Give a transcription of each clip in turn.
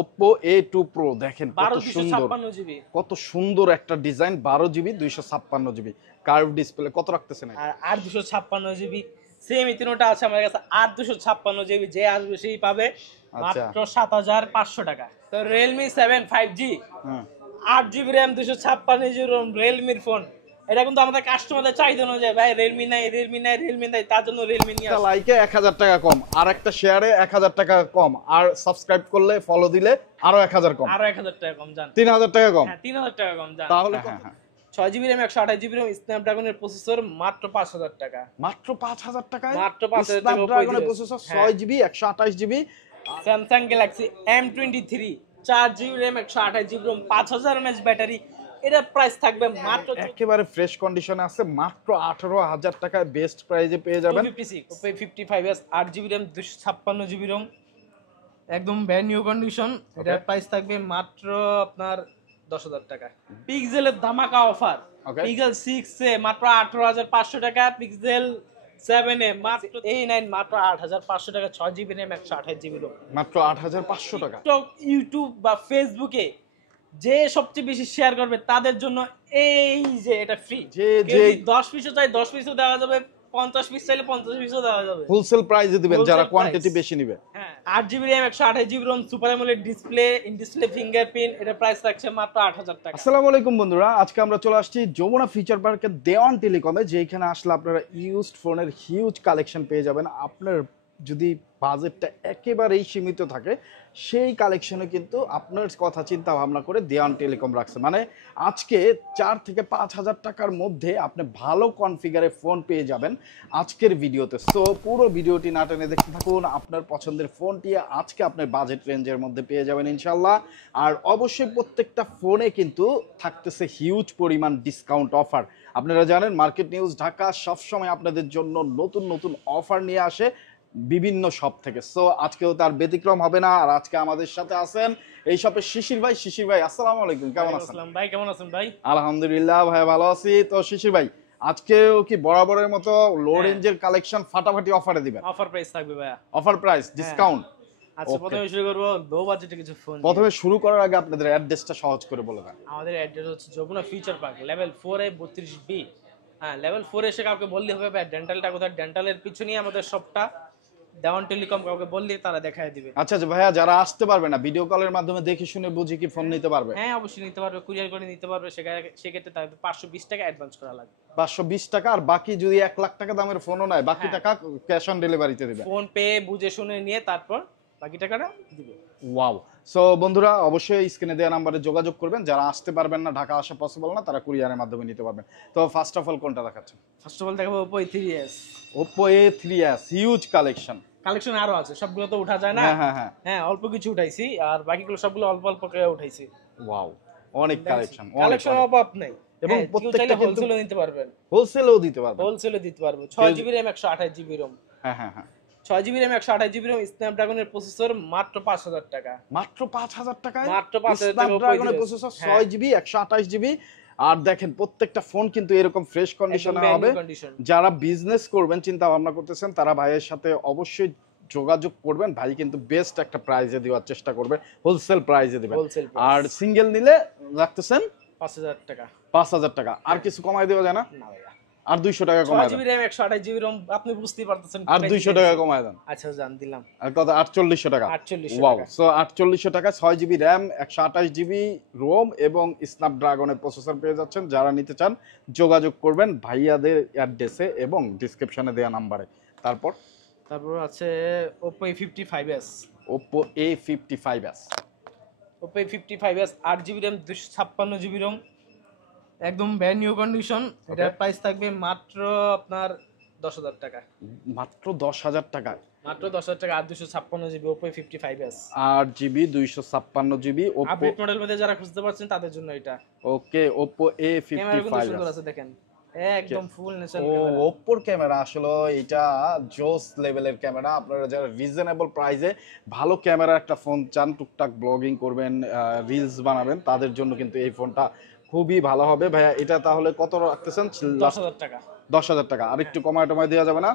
Oppo A2 Pro দেখেন কত সুন্দর, 12 জিবি কত সুন্দর একটা design, 12GB 256GB curve display. কত রাখতেছেন? আর 256 জিবি সেম এই তিনটা আছে আমার কাছে। আর 256 জিবি যে আসবে সেই পাবে মাত্র 7500 টাকা। তো Realme 7 5G, 8 GB RAM, 256 GB RAM, Realme phone. এটা কিন্তু আমাদের কাস্টমারদের চাহিদা অনুযায়ী, ভাই Realme নাই, তার জন্য Realme নিয়ে আসে। লাইকে 1000 টাকা কম, আর একটা শেয়ারে 1000 টাকা কম, আর সাবস্ক্রাইব করলে ফলো দিলে আরো 1000 কম, আরো 1000 টাকা কম জান, 3000 টাকা কম। হ্যাঁ 3000 টাকা কম জান। তাহলে 6 GB RAM 128 GB RAM স্ন্যাপড্রাগনের processor মাত্র 5000 টাকা। মাত্র 5000 টাকায় মাত্র 5000 টাকা স্ন্যাপড্রাগনের processor 6GB 128GB। Samsung Galaxy M23 4 GB RAM 128 GB RAM 5000 mAh battery, এটার প্রাইস থাকবে মাত্র একেবারে ফ্রেশ কন্ডিশনে আছে, মাত্র 18000 টাকায় বেস্ট প্রাইসে পেয়ে যাবেন। 256 Oppo A55s 8 GB RAM 256 GB RAM একদম ব্র্যান্ড নিউ কন্ডিশন, এটার প্রাইস থাকবে মাত্র আপনার 10000 টাকা। পিক্সেলের ধামাকা অফার, পিক্সেল 6 এ মাত্র 18500 টাকা, পিক্সেল 7 এ মাত্র A9 মাত্র 8500 টাকা, 6 GB RAM 128 GB RAM মাত্র 8500 টাকা। টিকটক, ইউটিউব বা ফেসবুকে যে সবচেয়ে বেশি শেয়ার করবে তাদের জন্য এই যে এটা ফ্রি। যে 10 পিসও চাই 10 পিসও দেওয়া যাবে, 50 পিস চাইলে 50 পিসও দেওয়া যাবে, হোলসেল প্রাইসে দিবেন যারা কোয়ান্টিটি বেশি নেবে। হ্যাঁ 8 GB RAM 128 GB ROM super AMOLED display, in display fingerprint, এটা প্রাইস থাকছে মাত্র 8000 টাকা। আসসালামু আলাইকুম বন্ধুরা, আজকে আমরা চলে আসছি যমুনা ফিচার পার্কের দেওয়ান টেলিকমে, যেখানে আসলে আপনারা ইউজড ফোনের হিউজ কালেকশন পেয়ে যাবেন। আপনার যদি বাজেটটা একেবারেই সীমিত থাকে সেই কালেকশনে কিন্তু আপনার কথা চিন্তা ভাবনা করে দেওয়ান টেলিকম রাখছে। মানে আজকে 4 থেকে 5000 টাকার মধ্যে আপনি ভালো কনফিগারে ফোন পেয়ে যাবেন আজকের ভিডিওতে। সো পুরো ভিডিওটি না টেনে দেখতে থাকুন, আপনার পছন্দের ফোনটি আজকে আপনার বাজেট রেঞ্জের মধ্যে পেয়ে যাবেন ইনশাল্লাহ। আর অবশ্যই প্রত্যেকটা ফোনে কিন্তু থাকতেছে হিউজ পরিমাণ ডিসকাউন্ট অফার। আপনারা জানেন মার্কেট নিউজ ঢাকা সবসময় আপনাদের জন্য নতুন নতুন অফার নিয়ে আসে বিভিন্ন শপ থেকে। সো আজকেও তার ব্যতিক্রম হবে না। আর আজকে আমাদের সাথে আছেন এই শপের শিশির ভাই। শিশির ভাই আসসালামু আলাইকুম, কেমন আছেন? ভাই কেমন আছেন ভাই? আলহামদুলিল্লাহ ভাই ভালো আছি। তো শিশির ভাই আজকেও কি বরাবরের মতো লো রেঞ্জের কালেকশন ফাটাফাটি অফারে দিবেন? অফার প্রাইস থাকবে ভাই, অফার প্রাইস ডিসকাউন্ট। আচ্ছা প্রথমে শুরু করব লো বাজেটে কিছু ফোন। প্রথমে শুরু করার আগে আপনাদের অ্যাড্রেসটা সহজ করে বলে দেন। আমাদের অ্যাড্রেস হচ্ছে Jamuna future park level 4A 32B। হ্যাঁ লেভেল 4 এসে কাউকে বললে হবে ভাই ডেন্টালটা কোথায়, ডেন্টালের পিছনেই আমাদের শপটা, দেওয়ান টেলিকম, কাউকে বললে তারা দেখায় দিবে। আচ্ছা আচ্ছা ভাইয়া, যারা আসতে পারবে না ভিডিও কলের মাধ্যমে দেখে শুনে বুঝে কি ফোন নিতে পারবে? হ্যাঁ অবশ্যই নিতে পারবে, কুরিয়ার করে নিতে পারবে। সেক্ষেত্রে তাদের 520 টাকা অ্যাডভান্স করা লাগবে। 520 টাকা, আর বাকি যদি 1 লাখ টাকা দামের ফোনও নেয় বাকি টাকা ক্যাশ অন ডেলিভারিতে দিবে। ফোন পে বুঝে শুনে নিয়ে তারপর বাকি টাকাটা দিবে। ওয়াও। সো বন্ধুরা অবশ্যই স্ক্রিনে দেওয়া নাম্বারে যোগাযোগ করবেন। যারা আসতে পারবেন না, ঢাকা আসা পসিবল না, তারা কুরিয়ারের মাধ্যমে নিতে পারবেন। তো ফার্স্ট অফ অল কোনটা দেখাচ্ছেন? ফার্স্ট অফ অল দেখাবো Oppo A3s। Oppo A3s huge collection. Collection আরো আছে, সবগুলো তো উঠা যায় না। হ্যাঁ অল্প কিছু উঠাইছি, আর বাকিগুলো সবগুলো অল্প অল্প করে উঠাইছি। ওয়াও, অনেক কালেকশন, কালেকশন অভাব নাই। এবং প্রত্যেকটা হোলসেলও নিতে পারবেন, হোলসেলও দিতে পারবেন, হোলসেলে দিতে পারবো। 6 GB RAM 128 GB ROM। হ্যাঁ হ্যাঁ হ্যাঁ 6 GB RAM 128 GB ROM স্ন্যাপড্রাগনের processor মাত্র 5000 টাকা। মাত্র 5000 টাকায় মাত্র 5000 টাকা স্ন্যাপড্রাগনের প্রসেসর 6GB 128GB। আর দেখেন প্রত্যেকটা ফোন কিন্তু এরকম ফ্রেশ কন্ডিশনে হবে। যারা বিজনেস করবেন চিন্তা ভাবনা করতেছেন তারা ভাইয়ের সাথে অবশ্যই যোগাযোগ করবেন। ভাই কিন্তু বেস্ট একটা প্রাইজে দেওয়ার চেষ্টা করবে, হোলসেল প্রাইজে দিবেন। আর সিঙ্গেল নিলে রাখতেছেন 5000 টাকা। 5000 টাকা, আর কিছু কমাই দেওয়া যায় না? না ভাইয়া, আর 200 টাকা কমাই দেন। 6 GB RAM 128 GB ROM আপনি বুঝতেই পারতেছেন, আর 200 টাকা কমাই দেন। আচ্ছা জান দিলাম। আর কত? 4800 টাকা। 4800 ওয়াও। টাকা। সো 4800 টাকা 6GB RAM 128GB ROM এবং স্ন্যাপড্রাগনের প্রসেসর পেয়ে যাচ্ছেন। যারা নিতে চান যোগাযোগ করবেন ভাইয়াদের অ্যাড্রেসে এবং ডেসক্রিপশনে দেওয়া নম্বরে। তারপর আছে Oppo A55s। Oppo A55s। Oppo A55s 8 GB RAM 256 GB ROM একদম ব্র্যান্ড নিউ কন্ডিশন, এটার প্রাইস থাকবে মাত্র আপনার 10000 টাকা। মাত্র 10000 টাকা, মাত্র 10000 টাকা। 856 GB Oppo A55s 8GB 256GB Oppo update model মধ্যে যারা খুঁজতে পারছেন তাদের জন্য এটা। ওকে Oppo ক্যামেরা কিন্তু A55s সুন্দর আছে দেখেন, একদম ফুল ন্যাচারাল ও ক্যামেরা। Oppo ক্যামেরা আসলে এটা জোস লেভেলের ক্যামেরা। আপনারা যারা রিজনেবল প্রাইসে ভালো ক্যামেরা একটা ফোন চান, টুকটাক ব্লগিং করবেন, রিলস বানাবেন, তাদের জন্য কিন্তু এই ফোনটা খুবই ভালো হবে। ভাইয়া এটা তাহলে কত রাখতেছেন? 10000 টাকা। 10000 টাকা। আর একটু কমায় টমায় দেওয়া যাবে না?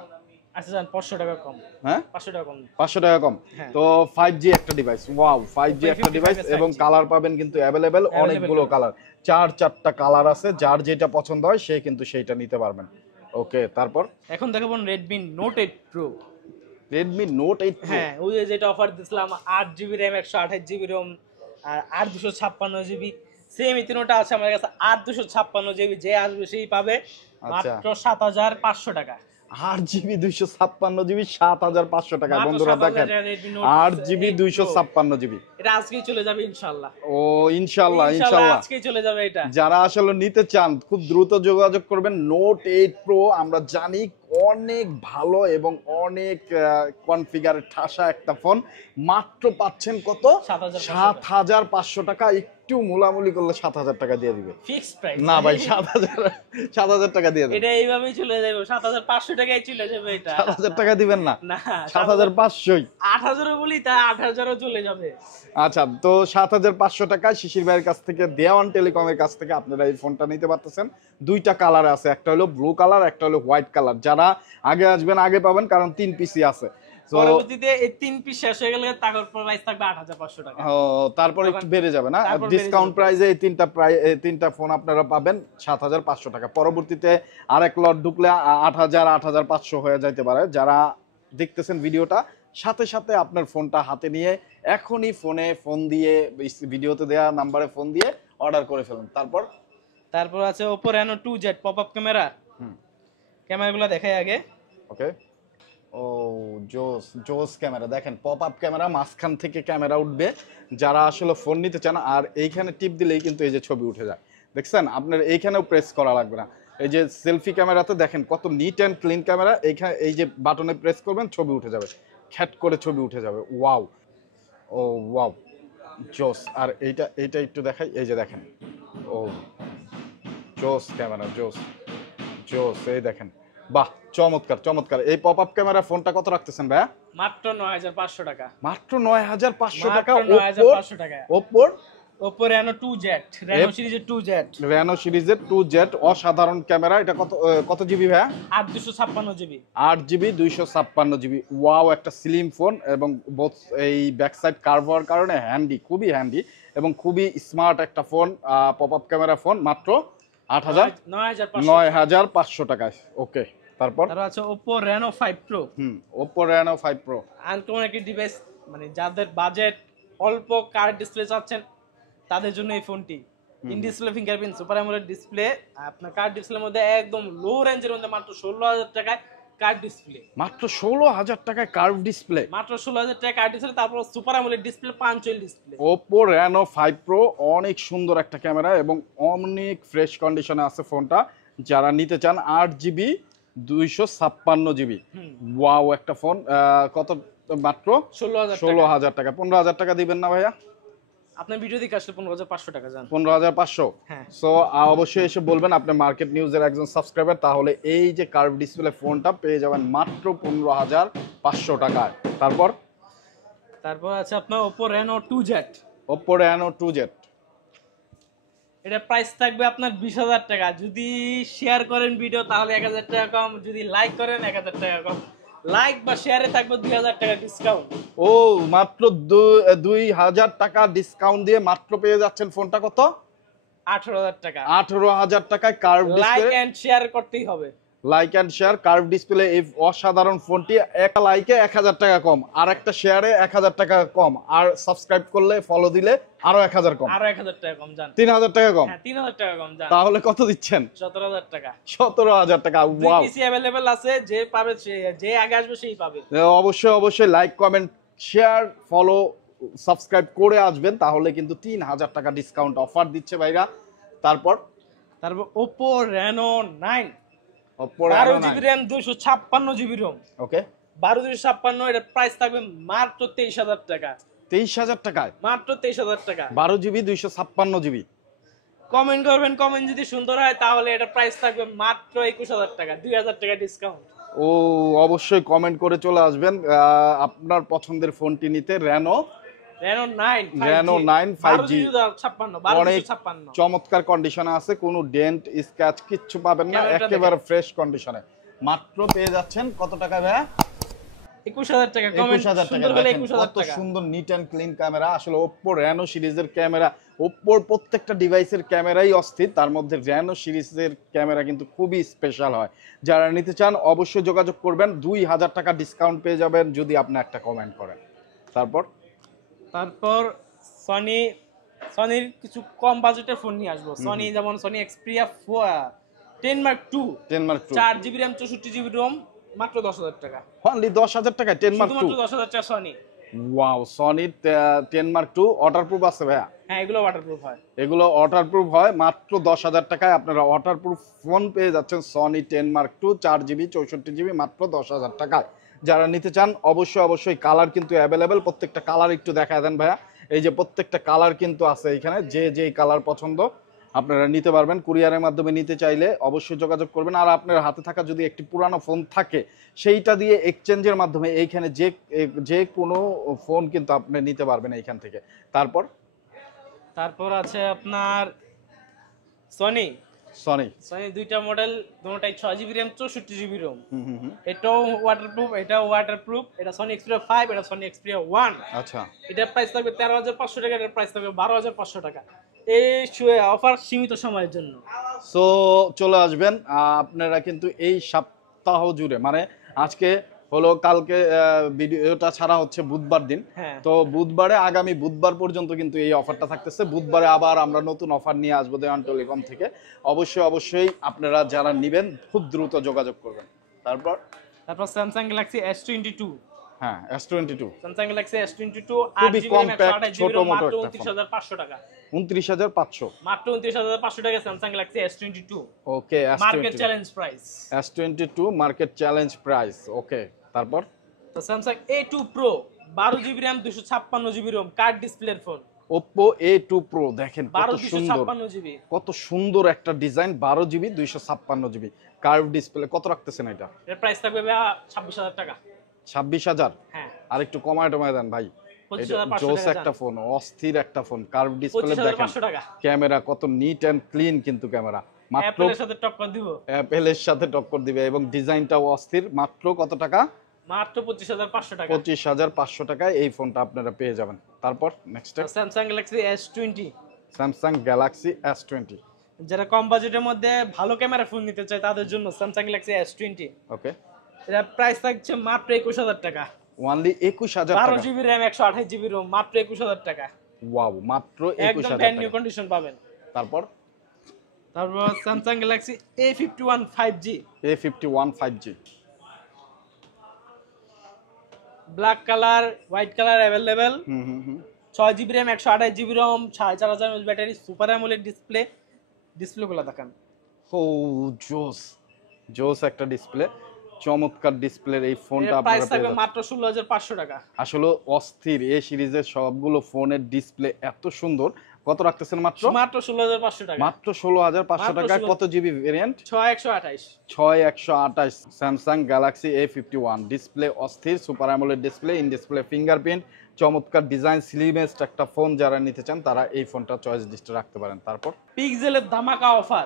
আচ্ছা জান 500 টাকা কম। হ্যাঁ 500 টাকা কম। 500 টাকা কম। হ্যাঁ। তো 5G একটা ডিভাইস, ওয়াও 5G একটা ডিভাইস এবং কালার পাবেন কিন্তু অ্যাভেলেবেল, অনেকগুলো কালার, 4টা কালার আছে, যার যেটা পছন্দ হয় সে কিন্তু সেইটা নিতে পারবেন। ওকে, তারপর এখন দেখাবো Redmi Note 8 Pro। Redmi Note 8 Pro। হ্যাঁ, ওই যে যেটা অফার দিছিলাম 8GB RAM 128GB ROM আর 256GB, সেম ইতিনোটা আছে আমার কাছে 256GB, যে আসবে সেই পাবে মাত্র 7500 টাকা। 8GB 256GB 7500 টাকা। বন্ধুরা দেখেন 8GB 256GB, এটা আজকেই চলে যাবে ইনশাআল্লাহ। ও ইনশাআল্লাহ আজকেই চলে যাবে এটা। যারা আসলে নিতে চান খুব দ্রুত যোগাযোগ করবেন। Note 8 Pro আমরা জানি অনেক ভালো এবং অনেক কনফিগারে ঠাসা একটা ফোন, মাত্র পাচ্ছেন কত? 7500 টাকা। একটু মোলামুলি করলে 7000 টাকা দিয়ে দিবে, ফিক্সড প্রাইস না ভাই 7000 টাকা দিয়ে দেবেন। এটা এইভাবেই চলে যাবে, 7500 টাকায় চলে যাবে এটা। 7000 টাকা দিবেন না? না 7500ই। 8000 বলি তা 8000ও চলে যাবে। আচ্ছা, তো 7500 টাকায় শিশির ভাইয়ের কাছ থেকে, দেওয়ান টেলিকমের কাছ থেকে আপনারা এই ফোনটা নিতে পারতেছেন। দুইটা কালার আছে, একটা হলো ব্লু কালার, একটা হলো হোয়াইট কালার। যারা আগে আসবেন আগে পাবেন, কারণ 3 পিসি আছে। পরবর্তীতে এই 3 পিস শেষ হয়ে গেলে তারপর প্রাইস থাকবে 8500 টাকা। তারপর একটু বেড়ে যাবে না, ডিসকাউন্ট প্রাইসে এই তিনটা ফোন আপনারা পাবেন 7500 টাকা। পরবর্তীতে আরেক লট ঢুকলে 8000 8500 হয়ে যাইতে পারে। যারা দেখতেছেন ভিডিওটা, সাথে সাথে আপনার ফোনটা হাতে নিয়ে এখনই ফোন দিয়ে ভিডিওতে দেওয়া নাম্বারে ফোন দিয়ে অর্ডার করে ফেলুন। তারপর আছে Oppo Reno 2Z popup camera. ক্যামেরাগুলো দেখাই আগে। ওকে, ও জোস ক্যামেরা দেখেন, পপআপ ক্যামেরা, মাঝখান থেকে ক্যামেরা উঠবে। যারা আসলে ফোন নিতে চান, আর এইখানে টিপ দিলেই কিন্তু এই যে ছবি উঠে যায়, দেখছেন? আপনার এইখানেও প্রেস করা লাগবে না। এই যে সেলফি ক্যামেরাতে দেখেন কত নিট অ্যান্ড ক্লিন ক্যামেরা। এইখানে এই যে বাটনে প্রেস করবেন, ছবি উঠে যাবে, খ্যাট করে ছবি উঠে যাবে। ওয়াও, ও ওয়াও, জোস। আর এইটা একটু দেখাই, এই যে দেখেন, ও জোস ক্যামেরা, জোস। এই দেখেন, বাহ, চমৎকার। এই পপআপ ক্যামেরা ফোনটা কত রাখতেছেন ভাইয়া? মাত্র 9500 টাকা। মাত্র 9500 টাকা। 9500 টাকা। Oppo Reno 2Z, Reno সিরিজের 2Z, অসাধারণ ক্যামেরা। এটা কত জিবি ভাইয়া? 8256GB। 8GB 256GB। ওয়াও, একটা স্লিম ফোন এবং এই ব্যাক সাইড কার্ভ হওয়ার কারণে খুবই হ্যান্ডি এবং খুবই স্মার্ট একটা ফোন। পপআপ ক্যামেরা ফোন মাত্র 9500 টাকায়। ওকে, তারপর আছে Oppo Reno 5 Pro। Oppo Reno 5 Pro uncommon একটি ডিভাইস, মানে যাদের বাজেট অল্প, কার্ড ডিসপ্লে চাচ্ছেন তাদের জন্য এই ফোনটি। In display fingerprint super AMOLED display, আপনার কার্ড ডিসপ্লের মধ্যে একদম লো রেঞ্জের মধ্যে মাত্র 16000 টাকায় কার্ড ডিসপ্লে। মাত্র 16000 টাকায় কার্ভ ডিসপ্লে, মাত্র 16000 টাকায় কার্ড ডিসপ্লে, তারপর super AMOLED display, punctual display. Oppo Reno 5 Pro অনেক সুন্দর একটা ক্যামেরা এবং অনেক ফ্রেশ কন্ডিশনে আছে ফোনটা। যারা নিতে চান 8GB 256GB, ওয়াও একটা ফোন। কত? মাত্র 16000 টাকা। 15000 টাকা দিবেন না ভাইয়া? আপনার ভিডিও দেখে আসলে 15500 টাকা জান। 15500। হ্যাঁ। সো অবশ্যই এসে বলবেন আপনি মার্কেট নিউজের একজন সাবস্ক্রাইবার, তাহলে এই যে কার্ভ ডিসপ্লে ফোনটা পেয়ে যাবেন মাত্র 15500 টাকায়। তারপর আছে আপনার Oppo Reno 2Z। Oppo Reno 2Z, এটা প্রাইস থাকবে আপনার 20000 টাকা। যদি শেয়ার করেন ভিডিও তাহলে 1000 টাকা কম, যদি লাইক করেন 1000 টাকা কম। লাইক বা শেয়ারে থাকবে 2000 টাকা ডিসকাউন্ট। ও মাত্র 2000 টাকা ডিসকাউন্ট দিয়ে মাত্র পেয়ে যাচ্ছেন ফোনটা কত? 18000 টাকা। 18000 টাকায় curve display. Like and share করতেই হবে। Like and share, curve display, এই অসাধারণ ফোনটি। একটা লাইকে 1000 টাকা কম, আর একটা শেয়ারে 1000 টাকা কম, আর সাবস্ক্রাইব করলে, ফলো দিলে আরো 1000 কম। আরো 1000 টাকা কম জান। 3000 টাকা কম। হ্যাঁ, 3000 টাকা কম জান। তাহলে কত দিচ্ছেন? 17000 টাকা। 17000 টাকা। ওয়াও, পিসি अवेलेबल আছে, যে পাবে যে আগে আসবে সেই পাবে। অবশ্যই like, comment, share, follow, subscribe করে আসবেন, তাহলে কিন্তু 3000 টাকা ডিসকাউন্ট অফার দিচ্ছে ভাইরা। তারপর Oppo Reno 9, Oppo Reno 9, 12GB RAM 256GB ROM। ওকে, 12/256, এর প্রাইস থাকবে মাত্র 23000 টাকা। 23000 টাকায় মাত্র 23000 টাকা। 12GB 256GB। কমেন্ট করবেন, কমেন্ট যদি সুন্দর হয় তাহলে এটা প্রাইস থাকবে মাত্র 21000 টাকা, 2000 টাকা ডিসকাউন্ট। ও অবশ্যই কমেন্ট করে চলে আসবেন আপনার পছন্দের ফোনটি নিতে। Reno 9 5G, অনেক চমৎকার কন্ডিশনে আছে, কোনো ডেন্ট স্ক্র্যাচ কিচ্ছু পাবেন না, একেবারে ফ্রেশ কন্ডিশনে। মাত্র পেয়ে যাচ্ছেন কত টাকা ভাইয়া? 21000 টাকা। কমেন্ট 21000 টাকা। সুন্দর হলে দেখেন 21000 কত টাকা। সুন্দর নিট অ্যান্ড ক্লিন ক্যামেরা। আসলে Oppo Reno সিরিজের ক্যামেরা, Oppoর প্রত্যেকটা ডিভাইসের ক্যামেরাই অস্থির, তার মধ্যে Reno সিরিজের ক্যামেরা কিন্তু খুবই স্পেশাল হয়। যারা নিতে চান অবশ্যই যোগাযোগ করবেন, 2000 টাকা ডিসকাউন্ট পেয়ে যাবেন যদি আপনি একটা কমেন্ট করেন। তারপর সনির কিছু কম বাজেটের ফোন নিয়ে আসবো। সনি যেমন Sony Xperia 10 Mark II 10 Mark II 4GB RAM 64GB ROM মাত্র 10000 টাকা। অনলি 10000 টাকায় 10 Mark II। শুধুমাত্র 10000 টাকা Sony. Wow, Sony 10 Mark II waterproof আছে ভাইয়া? হ্যাঁ, এগুলো ওয়াটারপ্রুফ হয়। এগুলো ওয়াটারপ্রুফ হয়। মাত্র 10000 টাকায় আপনারা ওয়াটারপ্রুফ ফোন পেয়ে যাচ্ছেন Sony 10 Mark II 4GB 64GB মাত্র 10000 টাকায়। যারা নিতে চান অবশ্যই কালার কিন্তু অ্যাভেলেবেল। প্রত্যেকটা কালার একটু দেখায় দেন ভাইয়া। এই যে প্রত্যেকটা কালার কিন্তু আছে এখানে, যে কালার পছন্দ আপনারা নিতে পারবেন। কুরিয়ারের মাধ্যমে নিতে চাইলে অবশ্যই যোগাযোগ করবেন। আর আপনার হাতে থাকা যদি একটি পুরানো ফোন থাকে সেইটা দিয়ে এক্সচেঞ্জের মাধ্যমে এইখানে যে কোনো ফোন কিন্তু আপনি নিতে পারবেন এইখান থেকে। তারপর আছে আপনার সনি দুইটা মডেল, দুটোটাই 6GB RAM 64GB ROM। এটাও ওয়াটারপ্রুফ, এটা সনি এক্সপিরিয়া 5, এটা সনি এক্সপিরিয়া 1। আচ্ছা, এটার প্রাইস থাকবে 13500 টাকা, এটার প্রাইস থাকবে 12500 টাকা। এই অফার সীমিত সময়ের জন্য। সো চলে আসবেন আপনারা কিন্তু এই সপ্তাহ জুড়ে, মানে আজকে হলো, কালকে ভিডিওটা ছাড়া হচ্ছে বুধবার দিন, তো বুধবারে আগামী বুধবার পর্যন্ত কিন্তু এই অফারটা থাকতেছে। বুধবারে আবার আমরা নতুন অফার নিয়ে আসবো দেওয়ান টেলিকম থেকে। অবশ্যই আপনারা যারা নেবেন খুব দ্রুত যোগাযোগ করবেন। তারপর স্যামসাং গ্যালাক্সি S22। হ্যাঁ, S22 স্যামসাং গ্যালাক্সি S22 খুবই কম্প্যাক্ট, ছোট মোটো একটা ফোন। 29500 টাকা। 29500 মাত্র 29500 টাকা Samsung Galaxy S22। Okay, market challenge price. S22 market challenge price. Okay, তারপর Samsung A2 Pro 12GB RAM 256GB ROM card ডিসপ্লের ফোন। Oppo A2 Pro দেখেন কত সুন্দর একটা design. 12GB 256GB curve display. কত রাখতেছেন এটা? এর প্রাইস থাকবে 26000 টাকা। 26000? হ্যাঁ, আর একটু কমায় দেন ভাই। জোস একটা ফোন, অস্থির একটা ফোন। কার্ভ ডিসপ্লে দেখেন, ক্যামেরা কত নিট এন্ড ক্লিন, কিন্তু ক্যামেরা মাত্র অ্যাপলের সাথে টক্কর দিব। অ্যাপলের সাথে টক্কর দিবে এবং ডিজাইনটাও অস্থির। মাত্র কত টাকা? মাত্র 25500 টাকা। 25500 টাকায় এই ফোনটা আপনারা পেয়ে যাবেন। তারপর next Samsung Galaxy S20। Samsung Galaxy S20 যারা কম বাজেটের মধ্যে ভালো ক্যামেরা ফোন নিতে চায় তাদের জন্য স্যামসাং গ্যালাক্সি S20। ওকে, এর প্রাইস থাকছে মাত্র 21000 টাকা। অনলি 21000 টাকা। 12GB RAM 128GB ROM মাত্র 21000 টাকা। ওয়াও, মাত্র 21000 একদম ব্র্যান্ড নিউ কন্ডিশন পাবেন। তারপর Samsung Galaxy A51 5G। A51 5G black colour, white colour available. 6GB RAM 128GB ROM 4500 mAh battery, super AMOLED ডিসপ্লেগুলো দেখান। ও জোস একটা ডিসপ্লে, চমৎকার ডিসপ্লের এই ফোনটা আপনারা প্রাইস থাকবে মাত্র 16500 টাকা। আসলে অস্থির এই সিরিজের সবগুলো ফোনের ডিসপ্লে এত সুন্দর। কত রাখতেছেন? মাত্র 16500 টাকা। মাত্র 16500 টাকায়। কত GB variant? 6128 Samsung Galaxy A51 display অস্থির, super AMOLED display, in display fingerprint, চমৎকার ডিজাইন, স্লিমেস্ট একটা ফোন। যারা নিতে চান তারা এই ফোনটা চয়েস লিস্টে রাখতে পারেন। তারপর পিক্সেলের ধামাকা অফার।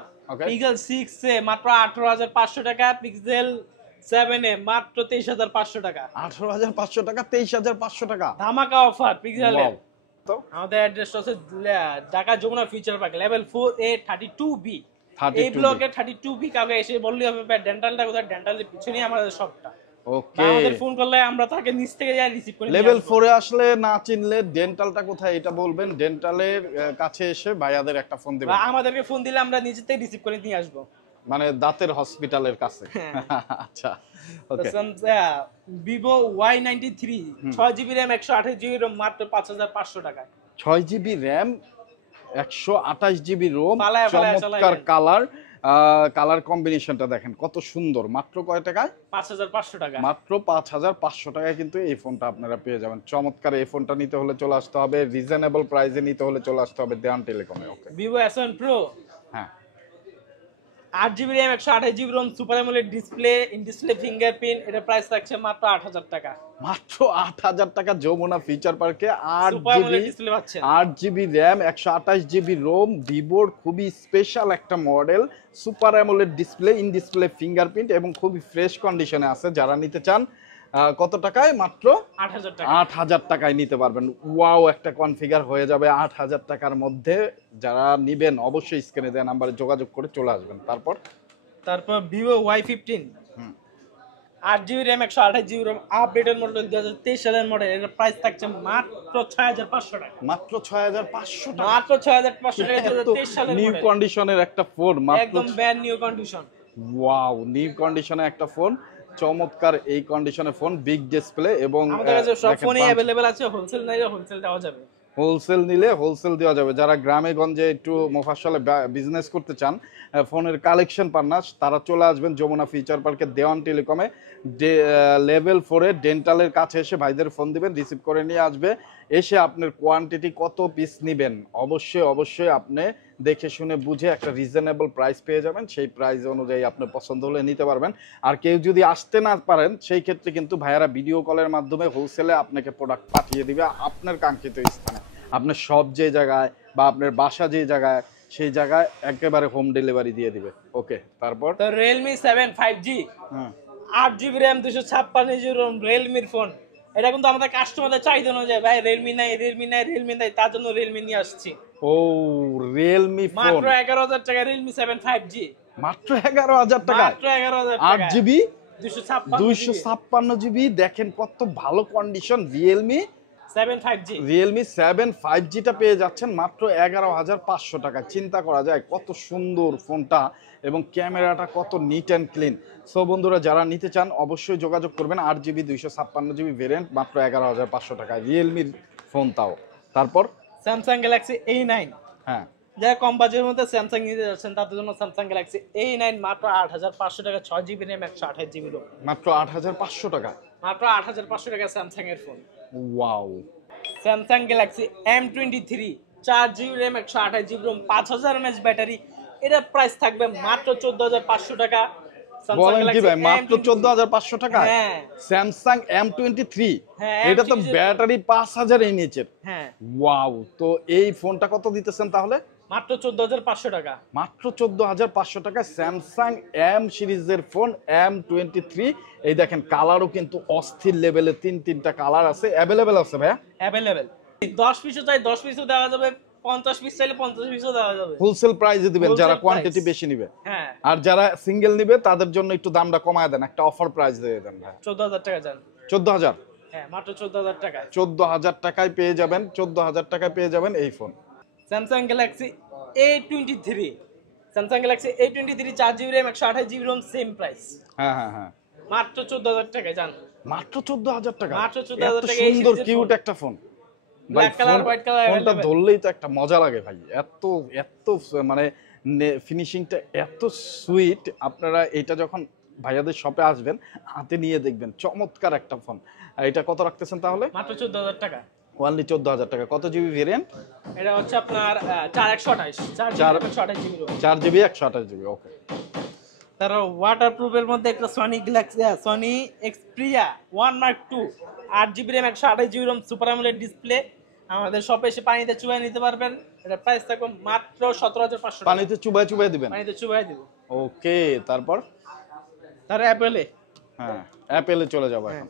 পিক্সেল 6 এ মাত্র 18500 টাকা, পিক্সেল 7 এ মাত্র 23500 টাকা। 18500 টাকা, 23500 টাকা ধামাকা অফার পিক্সেলের। আমাদের অ্যাড্রেস হচ্ছে Dhaka Jamuna future park level 4A 32B। এই ব্লকে 32B কাবে এসে বললি হবে ডেন্টালটা কোথায়, ডেন্টালের পিছনেই আমাদের শপটা। ওকে, আমাদের ফোন করলে আমরা তাকে নিচ থেকে যাই রিসিভ করে। লেভেল 4 এ আসলে না চিনলে ডেন্টালটা কোথায় এটা বলবেন, ডেন্টালের কাছে এসে ভাইয়াদের একটা ফোন দিবেন। আমাদেরকে ফোন দিলে আমরা নিজে থেকে রিসিভ করে নিয়ে আসবো, মানে দাঁতের হসপিটালের কাছে। আচ্ছা, ওকে। Vivo Y93 6GB RAM 128GB ROM মাত্র 5500 টাকায়। 6GB RAM 128GB ROM, চমৎকার কালার কম্বিনেশনটা দেখেন কত সুন্দর। মাত্র কয় টাকায়? 5500 টাকা। মাত্র 5500 টাকায় কিন্তু এই ফোনটা আপনারা পেয়ে যাবেন। চমৎকার এই ফোনটা নিতে হলে চলে আসতে হবে রিজনেবল প্রাইসে, নিতে হলে চলে আসতে হবে দেওয়ান টেলিকমে। ওকে, Vivo S1 Pro। হ্যাঁ, 8 GB RAM 128 GB ROM super AMOLED display in display fingerprint, এটা প্রাইস থাকছে মাত্র 8,000 টাকা। মাত্র 8,000 টাকা যমুনা ফিচার পার্কে সুপার অ্যামোলেড ডিসপ্লে পাচ্ছেন। 8 জিবি র্যাম 128 জিবি রোম, ভিভোর খুবই স্পেশাল একটা model, super AMOLED display in display fingerprint এবং খুবই ফ্রেশ কন্ডিশনে আছে। যারা নিতে চান কত টাকায়? মাত্র 8,000 টাকা। 8,000 টাকায় নিতে পারবেন। ওয়াও, একটা কনফিগার হয়ে যাবে 8,000 টাকার মধ্যে। যারা নিবেন অবশ্যই স্ক্রিনে দেওয়া নাম্বারে যোগাযোগ করে চলে আসবেন। তারপর Vivo Y15 8 GB RAM 128 GB Rome updated model 2023 সালের মডেল, এর প্রাইস থাকছে মাত্র 6,500 টাকা। মাত্র 6,500 টাকা। মাত্র 6,500 টাকা 2023 সালের নিউ মডেল, কন্ডিশনের একটা ফোন, মাত্র একদম brand new condition. Wow, new কন্ডিশনে একটা ফোন, চমৎকার এই কন্ডিশনে ফোন, বিগ ডিসপ্লে এবং আমাদের কাছে সব ফোনই अवेलेबल আছে, হোলসেল নিলে হোলসেল দেওয়া যাবে। হোলসেল নিলে হোলসেল দেওয়া যাবে। যারা গ্রামে গঞ্জে একটু মফস্বলে বিজনেস করতে চান, ফোনের কালেকশন পান না, তারা চলে আসবেন যমুনা ফিচার পার্কে দেওয়ান টেলিকমে। লেভেল 4-এ ডেন্টালের কাছে এসে ভাইদের ফোন দিবেন, রিসিভ করে নিয়ে আসবে। এসে আপনার কোয়ান্টিটি কত পিস নেবেন অবশ্যই আপনি দেখে শুনে বুঝে একটা রিজনেবল প্রাইস পেয়ে যাবেন। সেই প্রাইস অনুযায়ী আপনার পছন্দ হলে নিতে পারবেন। আর কেউ যদি আসতে না পারেন, সেই ক্ষেত্রে কিন্তু ভাইয়ারা ভিডিও কলের মাধ্যমে হোলসেলে আপনাকে প্রোডাক্ট পাঠিয়ে দিবে আপনার কাঙ্ক্ষিত স্থানে। আপনার সব যে জায়গায় বা আপনার বাসা যে জায়গায়, সেই জায়গায় একেবারে হোম ডেলিভারি দিয়ে দিবে। ওকে, তারপর তো Realme 7 5G 8 GB RAM 256 GB ROM রিয়েলমির ফোন, এটা কিন্তু আমাদের কাস্টমারদের চাহিদা অনুযায়ী ভাই রিয়েলমি নাই তার জন্য রিয়েলমি নিয়ে আসছি। ও, রিয়েলমি ফোন মাত্র 11,000 টাকা Realme 7 5G, মাত্র 11,000 টাকা, মাত্র 11,000 টাকা, 8 জিবি 256 256 জিবি। দেখেন কত ভালো কন্ডিশন। রিয়েলমি 7 5G টা পেয়ে যাচ্ছেন মাত্র 11,500 টাকা। চিন্তা করা যায় কত সুন্দর ফোনটা এবং ক্যামেরাটা কত নিট অ্যান্ড ক্লিন। সো বন্ধুরা, যারা নিতে চান অবশ্যই যোগাযোগ করবেন। 8 জিবি 256 জিবি ভেরিয়েন্ট, মাত্র 11,500 টাকায় রিয়েলমির ফোন তাও। তারপর Samsung Galaxy A9, হ্যাঁ, যারা কম বাজেটের মধ্যে স্যামসাং নিতে যাচ্ছেন তাদের জন্য Samsung Galaxy A9 মাত্র 8,500 টাকা, 6 জিবি র্যাম 128 জিবি রোম, মাত্র 8,500 টাকা। মাত্র 8,500 টাকা স্যামসাং এর phone. Wow, Samsung Galaxy M23 4 GB RAM 128 GB Rome 5000 mAh battery, এটার প্রাইস থাকবে মাত্র 14,500 টাকা। বলেন কি ভাই, মাত্র 14,500 টাকা? হ্যাঁ, স্যামসাং M23, হ্যাঁ, এটা তো M23 ব্যাটারি 5,000 এমএএইচ। হ্যাঁ, ওয়াও, তো এই ফোনটা কত দিতেছেন তাহলে? মাত্র 14,500 টাকা। মাত্র 14,500 টাকা স্যামসাং এম সিরিজের ফোন M23। এই দেখেন, কালারও কিন্তু অস্থির লেভেলে, তিনটা কালার আছে, অ্যাভেলেবেল আছে ভাইয়া। অ্যাভেলেবেল 10 পিসও চাই 10 পিসও দেওয়া যাবে, 50 পিস চাইলে 50 পিসও দেওয়া যাবে। হোলসেল প্রাইসে দিবেন যারা Wholesale কোয়ান্টিটি price। বেশি নিবে। হ্যাঁ, আর যারা সিঙ্গেল নিবে তাদের জন্য একটু দামটা কমায় দেন, একটা অফার প্রাইস দিয়ে দেন ভাই। 14,000 টাকা যান। 14,000? হ্যাঁ, মাত্র 14,000 টাকায় 14,000 টাকায় পেয়ে যাবেন, 14,000 টাকায় পেয়ে যাবেন এই phone. Samsung Galaxy A23, Samsung Galaxy A23 4 GB RAM 128 GB Rome same price, হ্যাঁ, মাত্র 14,000 টাকায় যান। মাত্র 14,000 টাকা। মাত্র 14,000 এত টাকা এই সুন্দর সিরিজের কিউট ফোন। একটা phone. Black color, white color ফোনটা available। ধরলেই তো একটা মজা লাগে ভাই। এত মানে ফিনিশিংটা এত সুইট। আপনারা এটা যখন ভাইয়াদের শপে আসবেন, হাতে নিয়ে দেখবেন চমৎকার একটা ফোন। এটা কত রাখতেছেন তাহলে? মাত্র 14,000 টাকা। ওনলি 14,000 টাকা। কত জিবি ভেরিয়েন্ট? এটা হচ্ছে আপনার 4,128 4 GB 128 GB ROM. 4 GB 128 GB. Okay, তার ওয়াটারপ্রুফের মধ্যে একটা Sony Xperia 1 Mark 2 8 GB RAM 128 GB ROM super AMOLED display, আমাদের শপে এসে পানিতে চুবাই নিতে পারবেন। এটা প্রাইস থাকবে মাত্র 17,500 টাকা। পানিতে চুবাই দিবেন? পানিতে চুবাই দিব। ওকে, তারপর তার অ্যাপেলে, হ্যাঁ, অ্যাপেলে চলে যাবো এখন।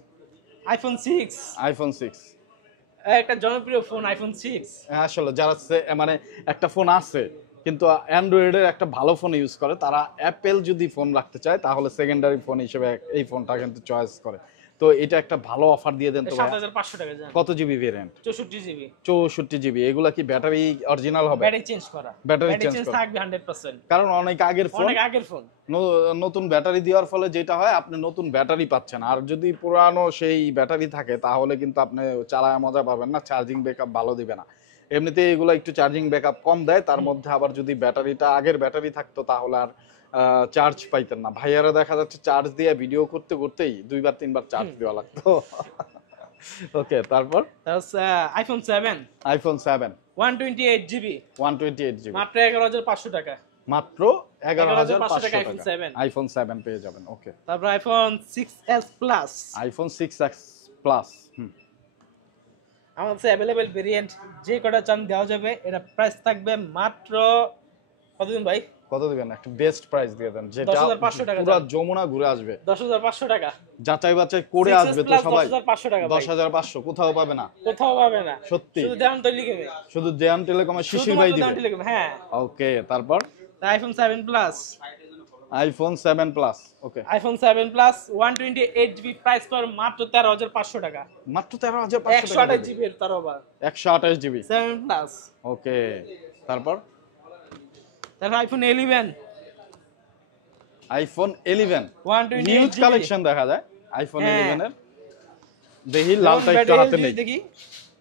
আইফোন 6, আইফোন 6 একটা জনপ্রিয় ফোন আইফোন 6। আসলে যারা মানে একটা ফোন আছে কিন্তু অ্যান্ড্রয়েডের একটা ভালো ফোন ইউজ করে, তারা অ্যাপেল যদি ফোন রাখতে চায় তাহলে সেকেন্ডারি ফোন হিসেবে এই ফোনটা কিন্তু চয়েস করে। তো এটা একটা ভালো অফার দিয়ে দেন তো ভাই। 7,500 টাকা যান। কত জিবি ভেরিয়েন্ট? 64 জিবি। 64 জিবি। এগুলা কি ব্যাটারি অরিজিনাল হবে? ব্যাটারি চেঞ্জ করা, ব্যাটারি চেঞ্জ থাকবে 100%। কারণ অনেক আগের ফোন, অনেক আগের ফোন, নতুন ব্যাটারি দেওয়ার ফলে যেটা হয়, আপনি নতুন ব্যাটারি পাচ্ছেন। আর যদি পুরানো সেই ব্যাটারি থাকে তাহলে কিন্তু আপনি চালায় মজা পাবেন না, চার্জিং ব্যাকআপ ভালো দিবে না। এমনিতে এগুলো একটু চার্জিং ব্যাকআপ কম দেয়, তার মধ্যে আবার যদি ব্যাটারিটা আগের ব্যাটারি থাকতো তাহলে আর চার্জ পাইতেন না। ভাইয়ারা দেখা যাচ্ছে চার্জ দিয়ে ভিডিও করতে করতেই 2-3বার চার্জ দেওয়া লাগতো। ওকে, তারপর আইফোন 7 আইফোন 7 128 জিবি 128 জিবি মাত্র 11,500 টাকা। মাত্র 11,500 টাকা টাকা আইফোন 7 পেয়ে যাবেন। ওকে, তারপর iPhone 6s plus, iPhone 6s plus আমাদের কাছে अवेलेबल ভেরিয়েন্ট যে কটা চান দেওয়া যাবে। এটা প্রাইস থাকবে মাত্র কত দিন ভাই? কত দিবেন? একটা বেস্ট প্রাইস দিয়ে দেন যেটা 10,500 টাকা, পুরো যমুনা ঘুরে আসবে। 10,500 টাকা যাচাই বাছাই করে আসবে তো সবাই। 10,500 টাকা ভাই, 10,500 কোথাও পাবে না, কোথাও পাবে না, সত্যি। শুধু দেওয়ান টেলিকমে, শুধু দেয়ান টেলিকমে শিশির ভাই দিবে। হ্যাঁ ওকে, তারপর আইফোন 7 প্লাস, আইফোন 7 প্লাস। ওকে, আইফোন 7 প্লাস 128 জিবি প্রাইস পড়বে মাত্র 13,500 টাকা, মাত্র 13,500 টাকা। 128 জিবি এর তার আবার 128 জিবি 7 প্লাস। ওকে, তারপর iPhone 11, iPhone 11 128 huge GB collection দেখা যায় আইফোন হ্যাঁ। 11 এর। দেখি লালটা একটু হাতে নেই, দেখি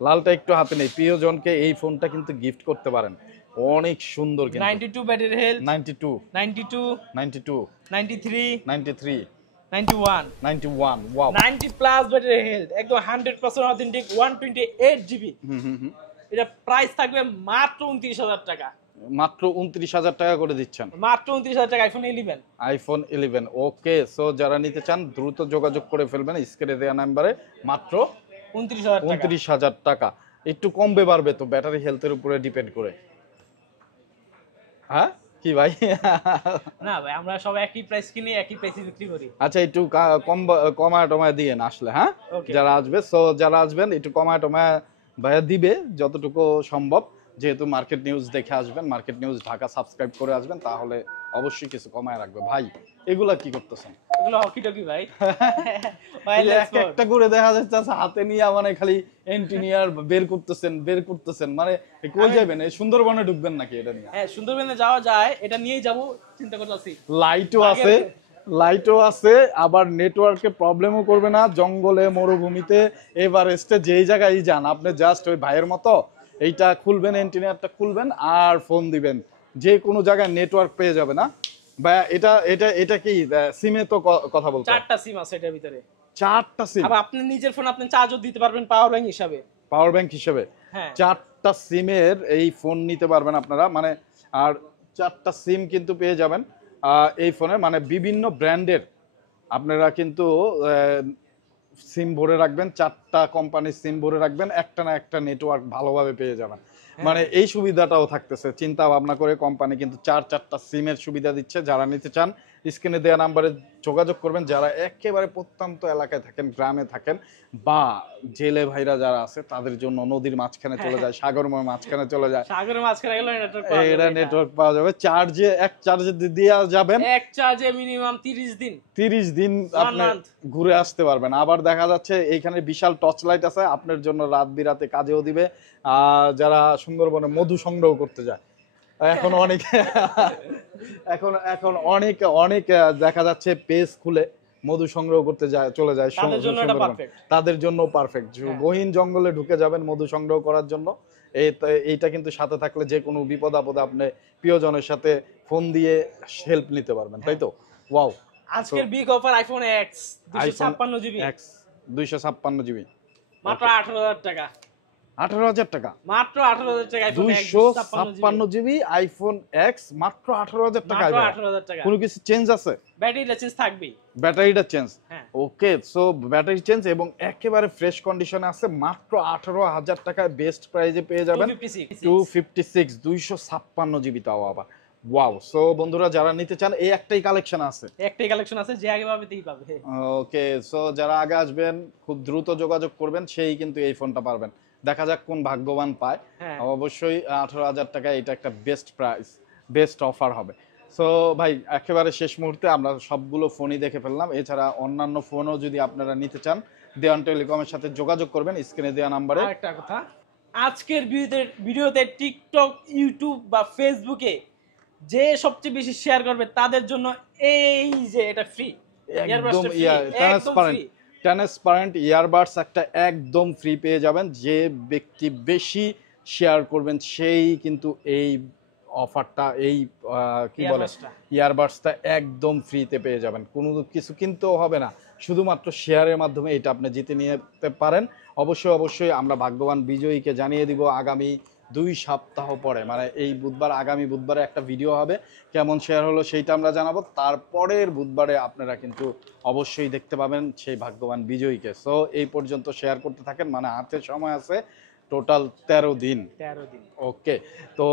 লালটা একটু হাতে নেই। প্রিয়জনকে এই ফোনটা কিন্তু গিফট করতে পারেন, অনেক সুন্দর কিন্তু। 92 battery health, 92 92 92 93 93 91 91 wow 90 plus battery health, একদম 100% অথেন্টিক 128 জিবি। এটা প্রাইস থাকবে মাত্র 29,000 টাকা, মাত্র 29,000 টাকা করে দিচ্ছেন, মাত্র 29,000 টাকা আইফোন 11। আইফোন 11। ওকে, সো যারা নিতে চান দ্রুত যোগাযোগ করে ফেলবেন স্ক্রিনে দেওয়া নাম্বারে। মাত্র 29,000 টাকা। 29,000 টাকা। একটু কমবে বাড়বে তো ব্যাটারি হেলথের উপরে ডিপেন্ড করে। হ্যাঁ কি ভাই? না ভাই, আমরা সব একই প্রাইস কিনি, একই প্রাইসে বিক্রি করি। আচ্ছা, একটু কমায় টমায় দিয়ে আসলে। হ্যাঁ, Okay. যারা আসবে, সো যারা আসবেন একটু কমায় টমায় ভাইয়া দিবে যতটুকু সম্ভব। যেহেতু মার্কেট নিউজ দেখে আসবেন, মার্কেট নিউজ ঢাকা সাবস্ক্রাইব করে আসবেন, তাহলে অবশ্যই কিছু কমায় রাখবে। ভাই এগুলা কি করতেছেন? এগুলো হকি টকি ভাই, এই যে একটা একটা করে দেখা যাচ্ছে হাতে নিয়ে মানে খালি এন্টিনিয়ার বের করতেছেন মানে কই যাবেন? এই সুন্দরবনে ঢুকবেন নাকি এটা নিয়ে? হ্যাঁ, সুন্দরবনে যাওয়া যায়, এটা নিয়েই যাব চিন্তা করতেছি। লাইটও আছে, আবার নেটওয়ার্কে প্রবলেমও করবে না। জঙ্গলে, মরুভূমিতে, এভারেস্টে যেই জায়গায় যান আপনি জাস্ট ওই ভাইয়ের মতো এইটা খুলবেন, এন্টিনিয়ারটা খুলবেন আর ফোন দিবেন, যে কোনো জায়গায় নেটওয়ার্ক পেয়ে যাবে না। বা এটা এটা এটা কি সিমে তো কথা বলতে? 4টা সিম আছে এটার ভিতরে, 4টা সিম। আবার আপনি নিজের ফোন আপনি চার্জও দিতে পারবেন পাওয়ার ব্যাংক হিসাবে। পাওয়ার ব্যাংক হিসেবে হ্যাঁ, 4টা সিমের এই ফোন নিতে পারবেন আপনারা, মানে আর 4টা সিম কিন্তু পেয়ে যাবেন এই ফোনে, মানে বিভিন্ন ব্র্যান্ডের আপনারা কিন্তু সিম ভরে রাখবেন, 4টা কোম্পানির সিম ভরে রাখবেন, একটা না একটা নেটওয়ার্ক ভালোভাবে পেয়ে যাবেন। মানে এই সুবিধাটাও থাকতেছে, চিন্তা ভাবনা করে কোম্পানি কিন্তু 4টা সিমের সুবিধা দিচ্ছে। যারা নিতে চান স্ক্রিনে দেওয়া নাম্বারে যোগাযোগ করবেন। যারা একেবারে প্রত্যন্ত এলাকায় থাকেন, গ্রামে থাকেন, বা জেলে ভাইরা যারা আছে তাদের জন্য নদীর মাঝখানে চলে যায়, সাগরময় মাঝখানে চলে যায়, সাগরের মাঝখানে গেলে নেটওয়ার্ক পাওয়া যাবে। এটা নেটওয়ার্ক পাওয়া যাবে। এক চার্জে দিয়ে যাবেন, এক চার্জে মিনিমাম 30 দিন আপনি ঘুরে আসতে পারবেন। আবার দেখা যাচ্ছে এইখানে বিশাল টর্চ লাইট আছে, আপনার জন্য রাত বিরাতে কাজেও দিবে। যারা সুন্দরবনে মধু সংগ্রহ করতে যায়, এখন অনেক এখন অনেক দেখা যাচ্ছে পেজ খুলে মধু সংগ্রহ করতে চলে যায়, তাদের জন্য পারফেক্ট। গহীন জঙ্গলে ঢুকে যাবেন মধু সংগ্রহ করার জন্য, এইটা কিন্তু সাথে থাকলে যে কোনো বিপদ আপদে আপনি প্রিয়জনের সাথে ফোন দিয়ে হেল্প নিতে পারবেন, তাই তো? ওয়াও, আজকের big offer iPhone x 256 GB, x 256 GB মাত্র 18,000 টাকা, 18,000 টাকা, মাত্র 18,000 টাকা আইফোন 256 জিবি আইফোন এক্স মাত্র 18,000 টাকা। মাত্র 18,000 টাকা। কোনো কিছু চেঞ্জ আছে? ব্যাটারিটা চেঞ্জ থাকবে, ব্যাটারিটা চেঞ্জ। হ্যাঁ, ওকে, সো ব্যাটারি চেঞ্জ এবং একেবারে ফ্রেশ কন্ডিশনে আছে। মাত্র 18,000 টাকায় বেস্ট প্রাইসে পেয়ে যাবেন 256 256 জিবি, তাও আবার ওয়াও। সো বন্ধুরা যারা নিতে চান এই একটাই কালেকশন আছে, যে আগে পাবে তেই পাবে। ওকে, সো যারা আগে আসবেন খুব দ্রুত যোগাযোগ করবেন, সেই কিন্তু এই ফোনটা পারবেন। দেখা যাক কোন ভাগ্যবান পায়। অবশ্যই 18,000 টাকা এটা একটা বেস্ট প্রাইস, বেস্ট অফার হবে। সো ভাই একেবারে শেষ মুহূর্তে আমরা সবগুলো ফোনই দেখে ফেললাম। এছাড়া অন্যান্য ফোনও যদি আপনারা নিতে চান দেওয়ান টেলিকমের সাথে যোগাযোগ করবেন স্ক্রিনে দেওয়া নাম্বারে। আরেকটা কথা, আজকের ভিডিওতে টিকটক, ইউটিউব বা ফেসবুকে যে সবচেয়ে বেশি শেয়ার করবে তাদের জন্য এই যে এটা ফ্রি, একদম ট্রান্সপারেন্ট ইয়ারবাডস একটা একদম ফ্রি পেয়ে যাবেন। যে ব্যক্তি বেশি শেয়ার করবেন সেই কিন্তু এই অফারটা, এই কি বলে ইয়ারবাডসটা একদম ফ্রিতে পেয়ে যাবেন। কোনো কিছু কিনতেও হবে না, শুধুমাত্র শেয়ারের মাধ্যমে এটা আপনি জিতে নিতে পারেন। অবশ্যই আমরা ভাগ্যবান বিজয়ীকে জানিয়ে দিব আগামী 2 সপ্তাহ পরে, মানে এই বুধবার, আগামী বুধবারে একটা ভিডিও হবে, কেমন শেয়ার হলো সেইটা আমরা জানাবো। তারপরের বুধবারে আপনারা কিন্তু অবশ্যই দেখতে পাবেন সেই ভাগ্যবান বিজয়ীকে। সো এই পর্যন্ত শেয়ার করতে থাকেন, মানে হাতে সময় আছে টোটাল 13 দিন। 13 দিন। ওকে, তো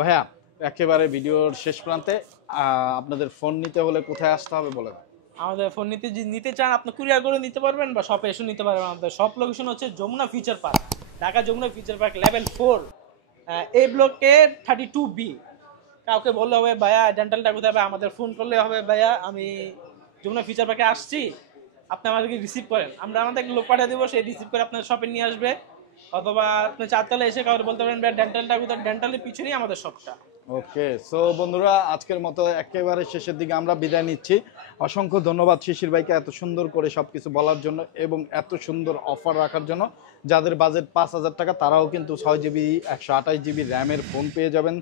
ভাইয়া একেবারে ভিডিওর শেষ প্রান্তে আপনাদের ফোন নিতে হলে কোথায় আসতে হবে বলেন। আমাদের ফোন নিতে চান আপনি কুরিয়ার করে নিতে পারবেন বা শপে এসে নিতে পারবেন। আমাদের শপ লোকেশন হচ্ছে Jamuna future park, Dhaka Jamuna future park level 4, A ব্লকে 32B। কাউকে বললে হবে ভাইয়া ডেন্টালটা কোথায় হবে, আমাদের ফোন করলে হবে ভাইয়া আমি যমুনা ফিউচার পার্কে আসছি, আপনি আমাদেরকে রিসিভ করেন, আমরা আমাদের লোক পাঠিয়ে দেবো, সেই রিসিভ করে আপনার শপে নিয়ে আসবে। অথবা আপনি চারতলা এসে কাউকে বলতে পারেন ভাই ডেন্টালটা কোথায়, ডেন্টালের পিছনেই আমাদের শপটা। ওকে, সো বন্ধুরা আজকের মতো একেবারে শেষের দিকে আমরা বিদায় নিচ্ছি। অসংখ্য ধন্যবাদ শিশির ভাইকে এত সুন্দর করে সবকিছু বলার জন্য এবং এত সুন্দর অফার রাখার জন্য। যাদের বাজেট 5,000 টাকা তারাও কিন্তু 6GB 128GB র্যামের ফোন পেয়ে যাবেন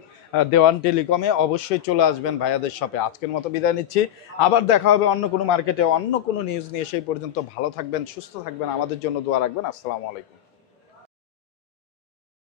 দেওয়ান টেলিকমে। অবশ্যই চলে আসবেন ভাইয়াদের শপে। আজকের মতো বিদায় নিচ্ছি, আবার দেখা হবে অন্য কোনো মার্কেটে অন্য কোনো নিউজ নিয়ে। সেই পর্যন্ত ভালো থাকবেন, সুস্থ থাকবেন, আমাদের জন্য দোয়া রাখবেন। আসসালামু আলাইকুম।